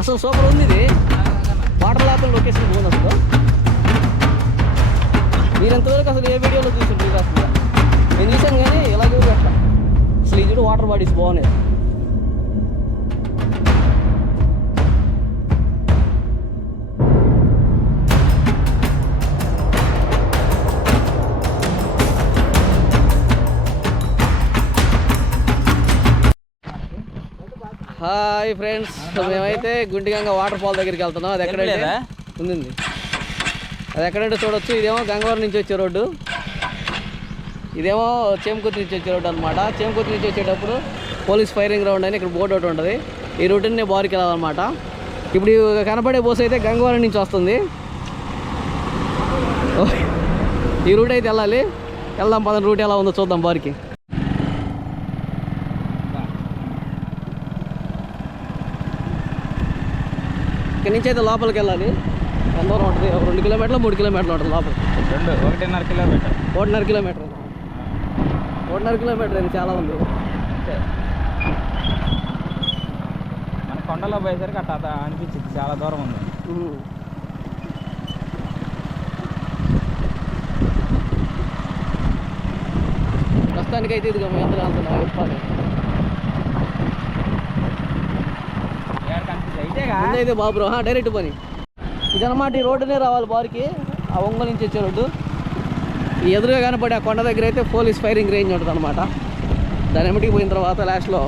అసలు సూపర్ ఉంది ఇది. వాటర్ లాపల్ లొకేషన్ బాగుంది అసలు. మీరు ఎంతవరకు అసలు ఏ వీడియోలో చూసి అసలు? నేను చూసాను కానీ ఇలాగే అట్లా అసలు ఇది వాటర్ బాడీస్ బాగున్నాయి. Hi friends. మేమైతే గుంటిగంగ వాటర్ ఫాల్ దగ్గరికి వెళ్తున్నాం. అది ఎక్కడంటే లేదా? ఉంది. అది ఎక్కడంటే చూడొచ్చు. ఇదేమో గంగవరం నుంచి వచ్చే రోడ్డు. ఇదేమో చేమకుర్తి నుంచి వచ్చే రోడ్డు అనమాట చేమకుర్తి నుంచి వచ్చేటప్పుడు పోలీస్ ఫైరింగ్ గ్రౌండ్ అని ఇక్కడ బోర్డు ఒకటి ఉంటుంది. ఈ రూట్ని బార్కి వెళ్ళాలన్నమాట. ఇప్పుడు కనపడే బస్సు అయితే గంగవరం నుంచి వస్తుంది. ఈ రూట్ అయితే వెళ్ళాలి. వెళ్దాం పదం రూట్ ఎలా ఉందో చూద్దాం బార్కి. ఇక్కడ నుంచి అయితే లోపలికి వెళ్ళాలి. ఎంత దూరం ఉంటుంది? ఒక రెండు కిలోమీటర్లు మూడు కిలోమీటర్లు ఉంటుంది లోపల. రెండు ఒకటిన్నర కిలోమీటర్. ఒకటిన్నర కిలోమీటర్. ఒకటిన్నర కిలోమీటర్ అది చాలా ఉంది. మన కొండలో పోయేసరికి అట్లా అట్లా అనిపించింది చాలా దూరం ఉంది. ఉమ్. ప్రస్తుతానికి అయితే ఇదిగో మేము అందరూ వెళ్తున్నాం చెప్పాలి ముందైతే బాబు డైరెక్ట్ పని. అనమాట ఈ రోడ్డునే రావాలి బారికి ఆ ఒంగోలు నుంచి వచ్చే రోడ్డు. ఈ ఎదురుగా కనపడే ఆ కొండ దగ్గర అయితే పోలీస్ ఫైరింగ్ రేంజ్ ఉంటుంది అనమాట దాని ఎమ్మటికి పోయిన తర్వాత లాస్ట్లో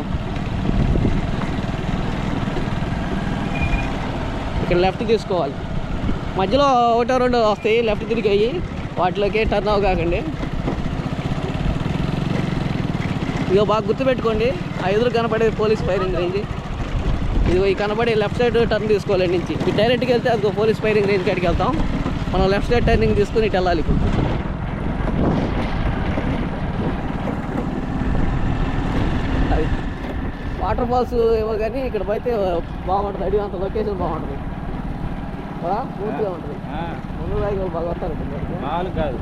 ఇక్కడ లెఫ్ట్ తీసుకోవాలి. మధ్యలో ఒకటో రెండు వస్తాయి లెఫ్ట్ తిరిగాయి. వాటిలోకి టర్న్ అవ్ కాకండి. ఇక బాగా గుర్తుపెట్టుకోండి ఆ ఎదురు కనపడేది పోలీస్ ఫైరింగ్ రేంజ్. ఇదిగో ఈ కనబడే లెఫ్ట్ సైడ్ టర్న్ తీసుకోవాలి నుంచి. ఇటు డైరెక్ట్గా వెళ్తే అదిగో పోలీస్ ఫైరింగ్ రేంజ్ కాడికి వెళ్తాం. మనం లెఫ్ట్ సైడ్ టర్నింగ్ తీసుకుని ఇటు వెళ్ళాలి ఇప్పుడు. అది వాటర్ ఫాల్స్ ఏమో కానీ ఇక్కడ పోతే బాగుంటుంది. అడిగి అంత లొకేషన్ బాగుంటుంది. పూర్తిగా ఉంటుంది. ముందు దాకా బాగా వస్తారు కాదు.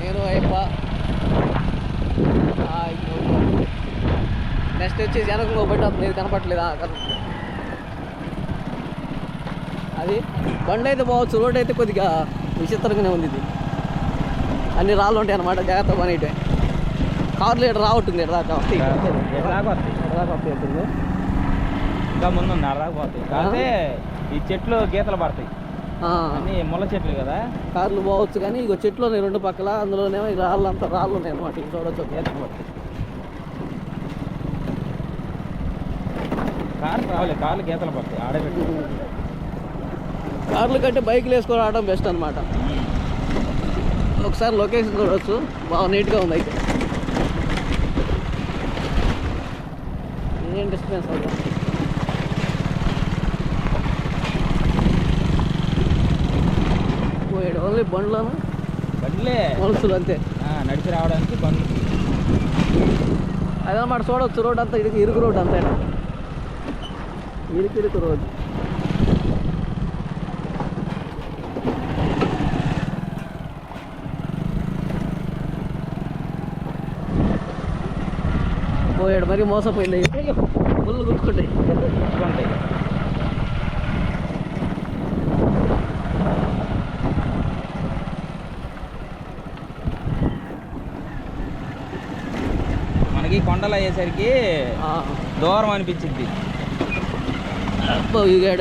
నేను అయ్యప్ప. నెక్స్ట్ వచ్చేసి వెనక ఇంకో బండి ఇది కనపట్లేదా అది బండి అయితే పోవచ్చు రోడ్ అయితే కొద్దిగా విచిత్రంగానే ఉంది ఇది. అన్ని రాళ్ళు ఉంటాయి అన్నమాట జాగ్రత్త పని అయితే కార్లు ఇక్కడ రావట్టుంది ఇక్కడ దాకా వస్తాయి దాకా వస్తాయి. ఇంకా ముందు నరదాకా పోతాయి. కాకపోతే ఈ చెట్లు గీతలు పడతాయి. ముళ్ళ చెట్లు కదా? కార్లు పోవచ్చు కానీ ఇగో చెట్లు ఉన్నాయి రెండు పక్కల అందులోనేమో ఈ రాళ్ళు అంతా రాళ్ళు ఉన్నాయి అనమాట ఇక చూడొచ్చు గీతలు పడతాయి కారు రావాలి కార్లు గీతలు పడతాయి ఆడబెట్టి కార్లు కంటే బైక్లు వేసుకొని రావడం బెస్ట్ అనమాట ఒకసారి లొకేషన్ చూడవచ్చు బాగా నీట్గా ఉంది అయితే. ఏం డిస్టెన్స్ అవుతుంది ఓన్లీ బండ్లను బండ్లే మనుషులు అంతే ఆ, నడిచి రావడానికి బండ్లు అదనమాట చూడవచ్చు రోడ్ అంతా ఇరుకు ఇరుకు రోడ్ అంతా ఈడ. ఇరుకు ఇరుకు రోడ్ పోయాడు మరి మోసపోయింది ఫుల్ గుర్తుకుంటాయి ఉంటాయి మనకి కొండలు అయ్యేసరికి దూరం అనిపించింది.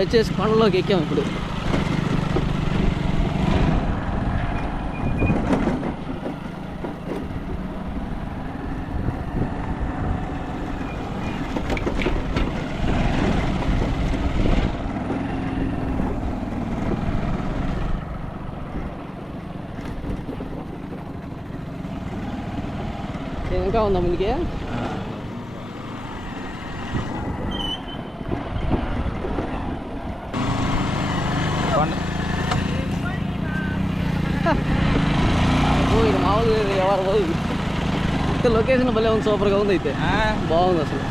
వచ్చేసి కొండలోకి ఎక్కాం ఇప్పుడు. ఇంకా ఉందా ముందుకి కొండ ఓ ఇది మామూలు ఎవరు పోదు ఇంకా లొకేషన్ భలే ఉంది సూపర్గా ఉంది అయితే. బాగుంది అసలు.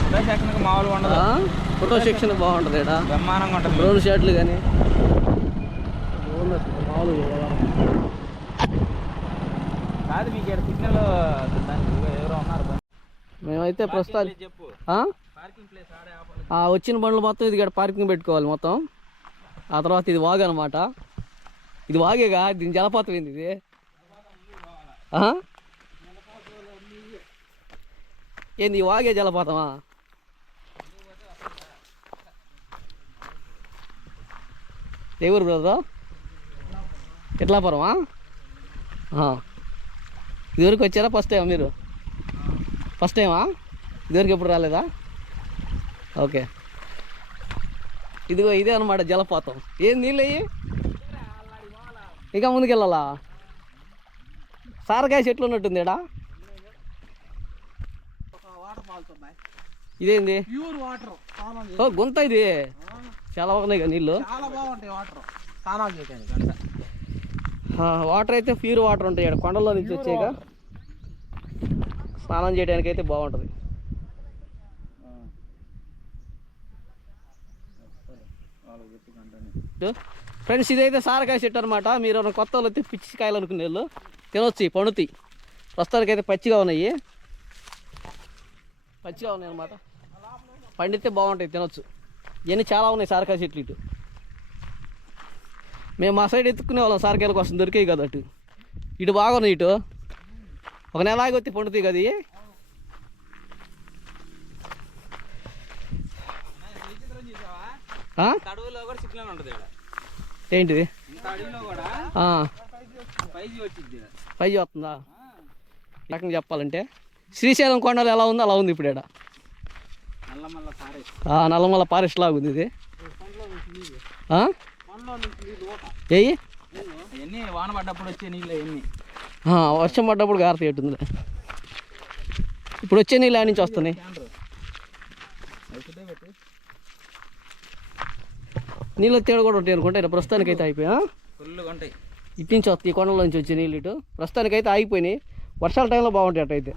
ఫోటో సెక్షన్కి మామూలుగా ఉండదు? ఫోటో సెక్షన్ బాగుంటుంది ఇక్కడ బ్రహ్మాండంగా ఉంటుంది. బ్రౌన్ షర్ట్లు కానీ మామూలుగా కాదు మీకు ఇక్కడ సిగ్నల్ ఎవరో ఉన్నారు. మేమైతే ప్రస్తుతానికి వచ్చిన బండ్లు మొత్తం ఇది ఇక్కడ పార్కింగ్ పెట్టుకోవాలి మొత్తం. ఆ తర్వాత ఇది వాగు అనమాట ఇది వాగేగా? దీని జలపాతం ఏంది ఇది? ఏంది వాగే జలపాతమా? దేవురు బ్రదర్ ఎట్లాపురమా ఇదివరకు వచ్చారా ఫస్ట్ టైమా మీరు? ఫస్ట్ టైమా? ఇదివరకు ఎప్పుడు రాలేదా? ఓకే. ఇదిగో ఇదే అనమాట జలపాతం. ఏం నీళ్ళు అయ్యి? ఇంకా ముందుకెళ్ళాలా? సారకాయ చెట్లు ఉన్నట్టుంది ఇడా ఇదేంది? Pure water. స్నానం ఓ గుంత ఇది. చాలా బాగున్నాయి కదా నీళ్ళు చాలా బాగుంటాయి వాటర్. స్నానాలు చేయడానికి అంట ఆ, వాటర్ అయితే ప్యూర్ వాటర్ ఉంటాయి ఇక్కడ. కొండల్లో నుంచి వచ్చాక స్నానం చేయడానికి అయితే బాగుంటుంది ఫ్రెండ్స్ ఇదైతే సారకాయ చెట్టు అనమాట మీరు కొత్త వాళ్ళు అయితే పిచ్చి కాయలు అనుకునే వాళ్ళు తినొచ్చు పండుతాయి ప్రస్తుతానికి అయితే పచ్చిగా ఉన్నాయి. పచ్చిగా ఉన్నాయి అనమాట పండితే బాగుంటాయి తినొచ్చు. ఇవన్నీ చాలా ఉన్నాయి సారకాయ చెట్లు ఇటు. మేము మా సైడ్ ఎత్తుకునే వాళ్ళం సారకాయల కోసం దొరికాయి కదా అటు. ఇటు బాగున్నాయి ఇటు. ఒక నెల ఆగి వచ్చి పండుతాయి కదా ఏంటిది? పై వస్తుందా? రకంగా చెప్పాలంటే శ్రీశైలం కొండలు ఎలా ఉందో అలా ఉంది ఇప్పుడు ఇక్కడ నల్లమల్ల ఫారెస్ట్ లాగా ఉంది ఇది. ఏయి? వాన పడ్డప్పుడు వచ్చే నీళ్ళు ఆ, వర్షం పడ్డప్పుడు గారత ఉంటుంది ఇప్పుడు వచ్చే నీళ్ళు నుంచి వస్తున్నాయి? నీళ్ళు తేడా కూడా ఉంటాయి అనుకుంటే ఇక్కడ ప్రస్తుతానికైతే అయిపోయా? ఫుల్గా ఉంటాయి. ఇటు నుంచి వస్తాయి ఈ కొండల నుంచి వచ్చే నీళ్ళు ఇటు. ప్రస్తుతానికైతే ఆగిపోయినాయి. వర్షాల టైంలో బాగుంటాయి అటైతే.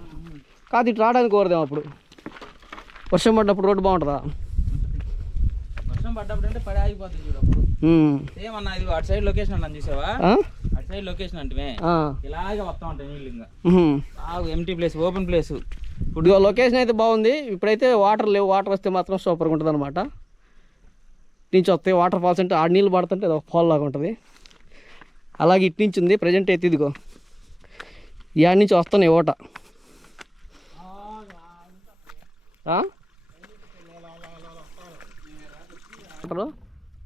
కాదు ఇటు రావడానికి కోరదాం అప్పుడు. వర్షం పడ్డప్పుడు రోడ్డు బాగుంటుందా? వర్షం పడ్డప్పుడు అంటే పడి ఆగిపోతుంది చూడు అప్పుడు. ఉమ్. సేమ్ అన్న ఇది అటు సైడ్ లొకేషన్ అన్న చూసావా? ఆ? అటు సైడ్ లొకేషన్ అంటే ఆ. ఇలాగే వస్తా ఉంటాయి నీళ్ళు ఇంకా. ఉహుం. బాగా ఎంటీ ప్లేస్ ఓపెన్ ప్లేస్ ఇప్పుడు లొకేషన్ అయితే బాగుంది. ఇప్పుడైతే వాటర్ లేవు. వాటర్ వస్తే మాత్రం సూపర్గా ఉంటుంది అనమాట నుంచి వస్తాయి వాటర్ ఫాల్స్ అంటే ఆడ నీళ్ళు పడుతుంటే అది ఒక ఫాల్ లాగా ఉంటుంది. అలాగే ఇటు నుంచి ఉంది ప్రజెంట్ అయితే ఇదిగో. ఈ ఆడ నుంచి వస్తున్నాయి ఓట.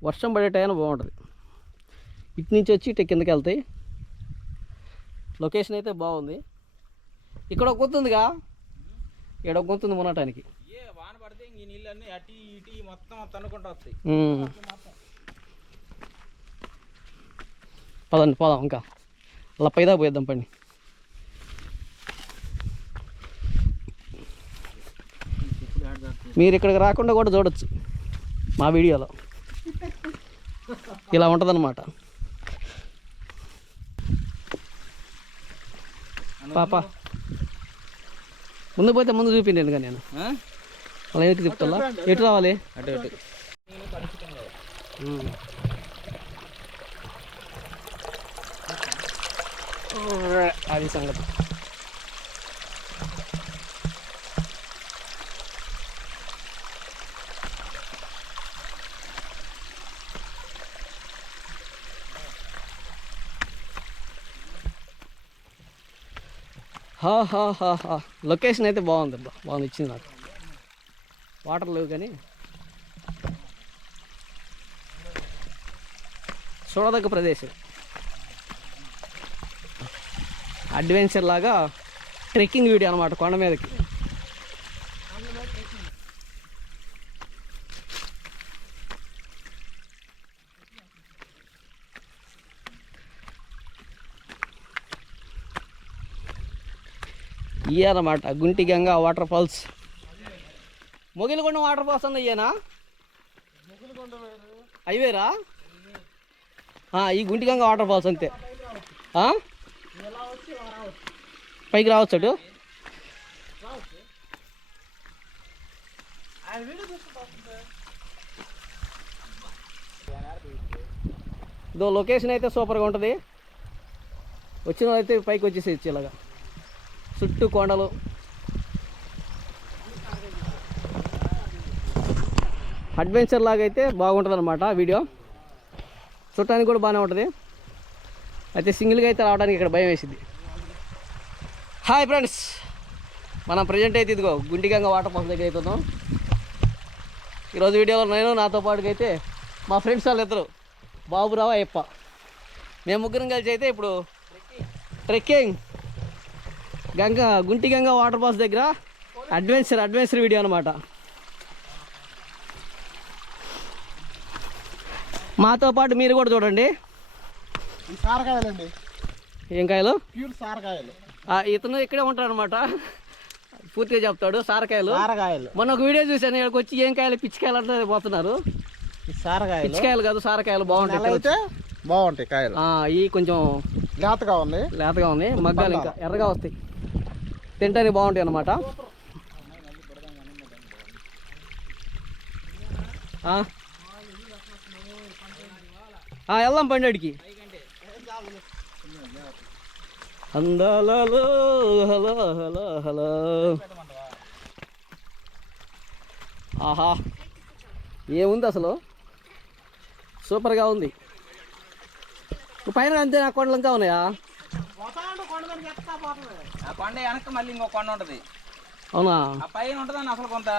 వర్షం పడే టైం బాగుంటుంది. ఇటు నుంచి వచ్చి ఇటు కిందకి వెళ్తాయి. లొకేషన్ అయితే బాగుంది. ఇక్కడ ఒక గుర్తుందిగా ఇక్కడ ఒక గుర్తుంది మునటానికి ఏ వాన పడితే ఇంక ఈ నీళ్ళన్నీ అటు ఇటు మొత్తం తన్నుకుంటూ వస్తాయి. పదండి పోదాం ఇంకా. అలా పైదా పోయేద్దాం పండి మీరు ఇక్కడికి రాకుండా కూడా చూడొచ్చు మా వీడియోలో. ఇలా ఉంటుందన్నమాట. పాప ముందు పోతే ముందు చూపించండి కానీ నేను? అలా ఎందుకు చెప్తా ఎటు రావాలి? అటు అటు. ఉమ్. అది సంగతి హా హా హా హా లొకేషన్ అయితే బాగుంది అబ్బా బాగుంది ఇచ్చింది నాకు వాటర్ లేవు కానీ చూడదగ్గ ప్రదేశం అడ్వెంచర్ లాగా ట్రెక్కింగ్ వీడియో అనమాట కొండ మీదకి. ఇయ్యారన్నమాట Gunti Ganga waterfalls. Mogilikonda waterfalls అన్న ఇయ్యేనా? అయ్యేరా ఈ గుంటి గంగ వాటర్ ఫాల్స్ అంతే. ఆ? పైకి రావచ్చు అటు? ఇదో లొకేషన్ అయితే సూపర్గా ఉంటుంది. వచ్చిన వాళ్ళైతే పైకి వచ్చేసేయచ్చు ఇలాగా చుట్టూ కొండలు. అడ్వెంచర్ లాగా అయితే బాగుంటుంది అనమాట వీడియో చూడటానికి కూడా బాగానే ఉంటుంది. అయితే సింగిల్గా అయితే రావడానికి ఇక్కడ భయం వేసింది. హాయ్ ఫ్రెండ్స్ మనం ప్రజెంట్ అయితే ఇదిగో గుండిగంగ వాటర్ ఫాల్స్ దగ్గర అవుతున్నాం ఈరోజు వీడియోలో నేను నాతో పాటుగా అయితే మా ఫ్రెండ్స్ వాళ్ళు ఇద్దరు బాబురావు అయ్యప్ప. మేము ముగ్గురం కలిసి అయితే ఇప్పుడు trekking. Ganga Gunti Ganga waterfalls దగ్గర అడ్వెంచర్ అడ్వెంచర్ వీడియో అనమాట మాతో పాటు మీరు కూడా చూడండి. సారకాయలండి. ఏం కాయలు? ప్యూర్ సారకాయలు. ఇతను ఇక్కడే ఉంటాడు అనమాట పూర్తిగా చెప్తాడు సారకాయలు. సారకాయలు. మొన్న ఒక వీడియో చూశాను ఇక్కడికి వచ్చి ఏం కాయలు పిచ్చికాయలు అంటే పోతున్నారు. సారకాయలు. పిచ్చికాయలు కాదు సారకాయలు బాగుంటాయి బాగుంటాయి కాయలు. ఇవి కొంచెం లేతగా ఉంది లేతగా ఉన్నాయి మగ్గాలు ఇంకా ఎర్రగా వస్తాయి. తింటానికి బాగుంటాయి? ఆ, వెళ్దాం పండుడికి అందాలలో హలో హలో హలో. ఆహా ఏముంది అసలు? సూపర్గా ఉంది. పైన అంతే నా కొండలు ఇంకా ఉన్నాయా? ఆ కొండ వెనక మళ్ళీ ఇంకో కొండ ఉంటది. అవునా? ఆ పైన ఉంటదని అసలు కొంత?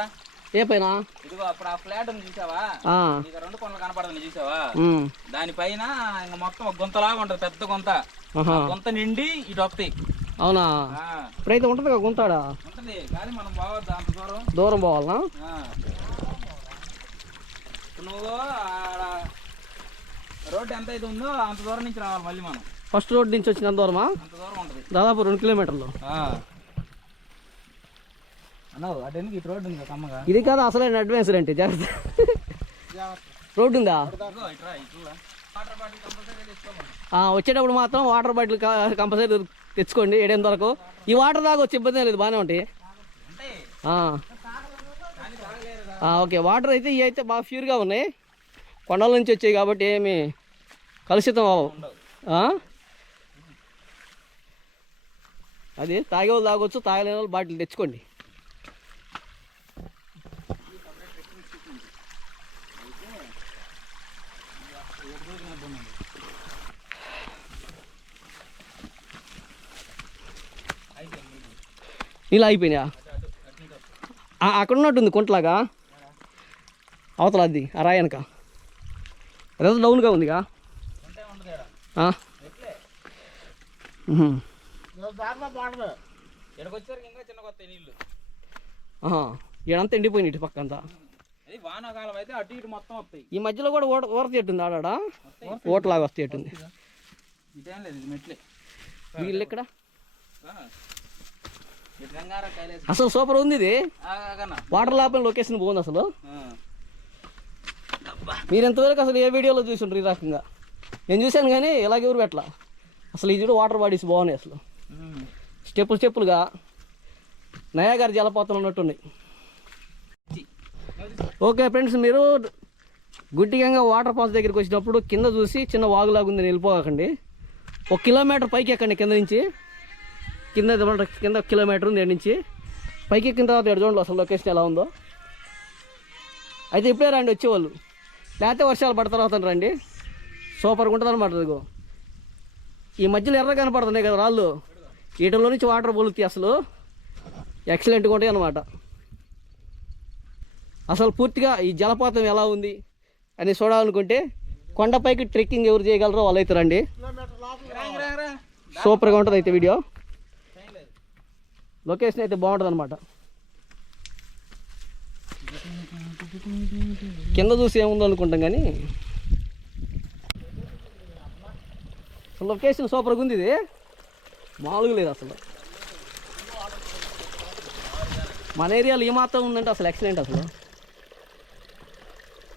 ఏ పైన? ఇదిగో అప్పుడు ఆ ఫ్లాట్ ఉంది చూసావా? రెండు కొండలు కనపడుతుంది చూసావా? దానిపైన ఇంకా మొత్తం గుంతలాగా ఉంటది పెద్ద గుంత. గుంత నిండి ఇటు వస్తాయి అవునా? ఇప్పుడైతే ఉంటుంది కదా గుంతాడా దూరం. దూరం పోవాలనా? నువ్వు రోడ్డు ఎంత అయితే ఉందో అంత దూరం నుంచి రావాలి మళ్ళీ మనం. ఫస్ట్ రోడ్ నుంచి వచ్చిన దూరమా? అంత దూరం ఉంటది. దాదాపు రెండు కిలోమీటర్లు. ఇది కాదు అసలైన అడ్వెంచర్ అంటే జాగ్రత్త. రోడ్డు ఉందా? వచ్చేటప్పుడు మాత్రం వాటర్ బాటిల్ కంపల్సరీ తెచ్చుకోండి ఏడేం దొరకు ఈ వాటర్ దాకా వచ్చే ఇబ్బంది లేదు బాగానే ఉంటాయి. ఓకే వాటర్ అయితే ఇవి అయితే బాగా ప్యూర్గా ఉన్నాయి. కొండల నుంచి వచ్చాయి కాబట్టి ఏమి కలుషితం అవ్వవు? అది తాగే వాళ్ళు తాగొచ్చు తాగలేని వాళ్ళు బాటిల్ తెచ్చుకోండి. నీళ్ళు అయిపోయినాయా? ఆ, అక్కడ ఉన్నట్టుంది కుంటలాగా. అవతల అది ఆ రాయి వెనక. అదే డౌన్గా ఉందిగా. ఈడంతా ఎండిపోయింది ఇటు పక్క అంతా ఈ మధ్యలో కూడా ఓట ఊర చెట్టు ఉంది ఆడాడ ఓటలాగా వస్తే చెట్టుంది ఇదేం లేదు ఇది మెట్లే. వీళ్ళు ఇక్కడ ఆ. ఇటు గంగారం కైలేసి అసలు సూపర్ ఉంది ఇది. వాటర్ లాపైన లొకేషన్ బాగుంది అసలు. మీరు ఎంతవరకు అసలు ఏ వీడియోలో చూసిండ్రు ఈ రకంగా? నేను చూశాను కానీ ఇలాగ ఎవరు పెట్టలా? అసలు ఇది కూడా వాటర్ బాడీస్ బాగున్నాయి అసలు. స్టెప్పులు స్టెప్పులుగా నయాగారి జలపాతం ఉన్నట్టున్నాయి. ఓకే ఫ్రెండ్స్ మీరు గుడ్డిగంగా వాటర్ ఫాల్స్ దగ్గరికి వచ్చినప్పుడు కింద చూసి చిన్న వాగులాగా ఉంది వెళ్ళిపోకండి. ఒక కిలోమీటర్ పైకి ఎక్కండి కింద నుంచి. కింద కింద ఒక కిలోమీటర్ ఉంది నుంచి. పైకి ఎక్కిన తర్వాత ఎక్కడ చూడండి అసలు లొకేషన్ ఎలా ఉందో. అయితే ఇప్పుడే రండి వచ్చేవాళ్ళు. లేకపోతే వర్షాలు పడిన తర్వాత రండి. సూపర్గా ఉంటుంది అనమాట ఇదిగో ఈ మధ్యలో ఎర్ర కనపడుతున్నాయి కదా రాళ్ళు. వీటిలో నుంచి వాటర్ పోలుతాయి అసలు. ఎక్సలెంట్గా ఉంటాయి అన్నమాట. అసలు పూర్తిగా ఈ జలపాతం ఎలా ఉంది అని చూడాలనుకుంటే కొండపైకి ట్రెక్కింగ్ ఎవరు చేయగలరో వాళ్ళైతే రండి. సూపర్గా ఉంటుంది అయితే వీడియో. లొకేషన్ అయితే బాగుంటుంది అనమాట కింద చూసి ఏముందో అనుకుంటాం కానీ. అసలు లొకేషన్ సూపర్గా ఉంది ఇది. మామూలుగా లేదు అసలు. మన ఏరియాలో ఏమాత్రం ఉందంటే అసలు ఎక్సలెంట్ అసలు.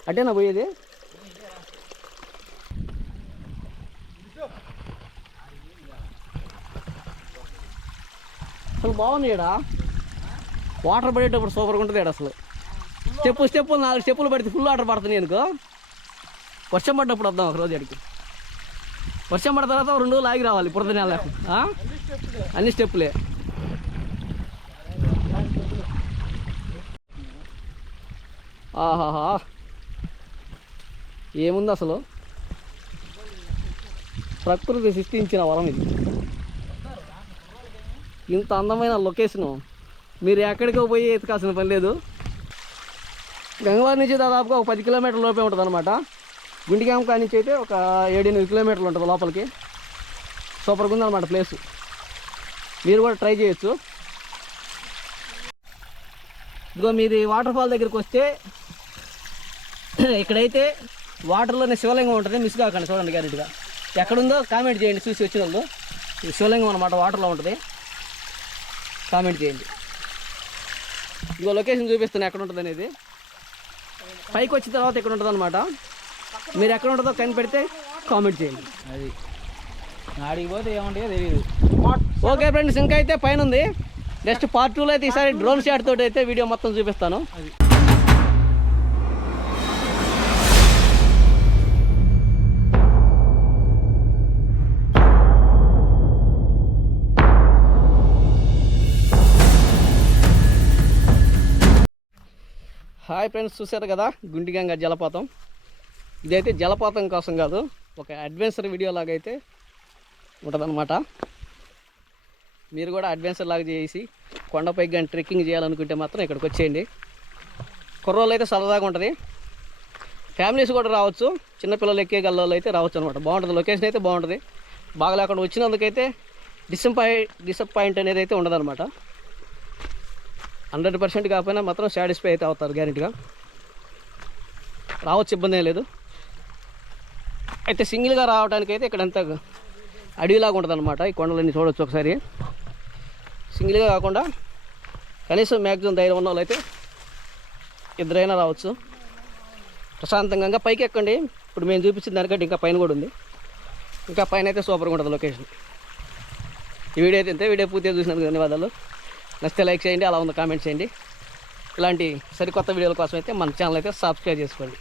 అటేనా పోయేది? అసలు బాగుంది ఇక్కడ వాటర్ పడేటప్పుడు సూపర్గా ఉంటుంది ఇక్కడ అసలు. స్టెప్పు స్టెప్పులు నాలుగు స్టెప్పులు పడితే ఫుల్ వాటర్ పడుతుంది అనుకో వర్షం పడ్డప్పుడు వద్దాం ఒకరోజు అడిగి వర్షం పడిన తర్వాత రెండు రోజులు ఆగి రావాలి బురద నెల అన్ని స్టెప్పులే ఆహాహా. ఏముంది అసలు? ప్రకృతి సృష్టించిన వరం ఇది. ఇంత అందమైన లొకేషను మీరు ఎక్కడికో పోయి ఎత్తుకాల్సిన పని లేదు. గంగవారి నుంచి దాదాపుగా ఒక పది కిలోమీటర్ల లోపే ఉంటుంది అనమాట గుండిగామ కాడి నుంచి అయితే ఒక ఏడెనిమిది కిలోమీటర్లు ఉంటుంది లోపలికి. సూపర్గా ఉందన్నమాట ప్లేస్. మీరు కూడా ట్రై చేయొచ్చు. ఇదిగో మీది వాటర్ ఫాల్ దగ్గరికి వస్తే ఇక్కడైతే వాటర్లోనే శివలింగం ఉంటుంది. మిస్ కాకండి చూడండి గ్యారెంటీగా ఎక్కడుందో కామెంట్ చేయండి. చూసి వచ్చిన వాళ్ళు. శివలింగం అనమాట వాటర్లో ఉంటుంది. కామెంట్ చేయండి. ఇదిగో లొకేషన్ చూపిస్తాను ఎక్కడ ఉంటుంది అనేది పైకి వచ్చిన తర్వాత ఎక్కడ ఉంటుంది అనమాట మీరు ఎక్కడ ఉంటుందో కనిపెడితే కామెంట్ చేయండి. అది ఆడికి పోతే ఏముంటాయో తెలియదు ఓకే ఫ్రెండ్స్ ఇంకా అయితే పైన ఉంది నెక్స్ట్ పార్ట్ టూలో అయితే ఈసారి డ్రోన్ షాట్ తోటి అయితే వీడియో మొత్తం చూపిస్తాను. హాయ్ ఫ్రెండ్స్ చూశారు కదా? గుండిగంగ జలపాతం. ఇదైతే జలపాతం కోసం కాదు ఒక అడ్వెంచర్ వీడియో లాగా అయితే ఉంటుందన్నమాట. మీరు కూడా అడ్వెంచర్ లాగా చేసి కొండపై కానీ ట్రెక్కింగ్ చేయాలనుకుంటే మాత్రం ఇక్కడికి వచ్చేయండి. కుర్రోళ్ళు అయితే సరదాగా ఉంటుంది. ఫ్యామిలీస్ కూడా రావచ్చు చిన్నపిల్లలు ఎక్కే గల్లలో అయితే రావచ్చు అనమాట బాగుంటుంది లొకేషన్ అయితే బాగుంటుంది. బాగా లేకుండా వచ్చినందుకైతే డిసప్పాయి డిసప్పాయింట్ అనేది అయితే ఉండదన్నమాట. హండ్రెడ్ పర్సెంట్ కాకపోయినా మాత్రం సాటిస్ఫై అయితే అవుతారు గ్యారెంటీగా రావచ్చు ఇబ్బంది ఏం లేదు. అయితే సింగిల్గా రావడానికి అయితే ఇక్కడ అంతా అడవిలాగా ఉంటుంది అనమాట ఈ కొండలన్నీ చూడొచ్చు ఒకసారి. సింగిల్గా కాకుండా కనీసం మ్యాక్సిమం ధైర్యం ఉన్న వాళ్ళు ఇద్దరైనా రావచ్చు. ప్రశాంతంగా పైకి ఎక్కండి. ఇప్పుడు మేము చూపించిన దానికంటే ఇంకా పైన కూడా ఉంది. ఇంకా పైన అయితే సూపర్గా ఉంటుంది లొకేషన్ ఈ వీడియో అయితే ఇంతే. వీడియో పూర్తిగా చూసినందుకు ధన్యవాదాలు. నచ్చితే లైక్ చేయండి అలా ఉంది కామెంట్ చేయండి. ఇలాంటి సరికొత్త వీడియోల కోసం అయితే మన ఛానల్ అయితే సబ్స్క్రైబ్ చేసుకోండి.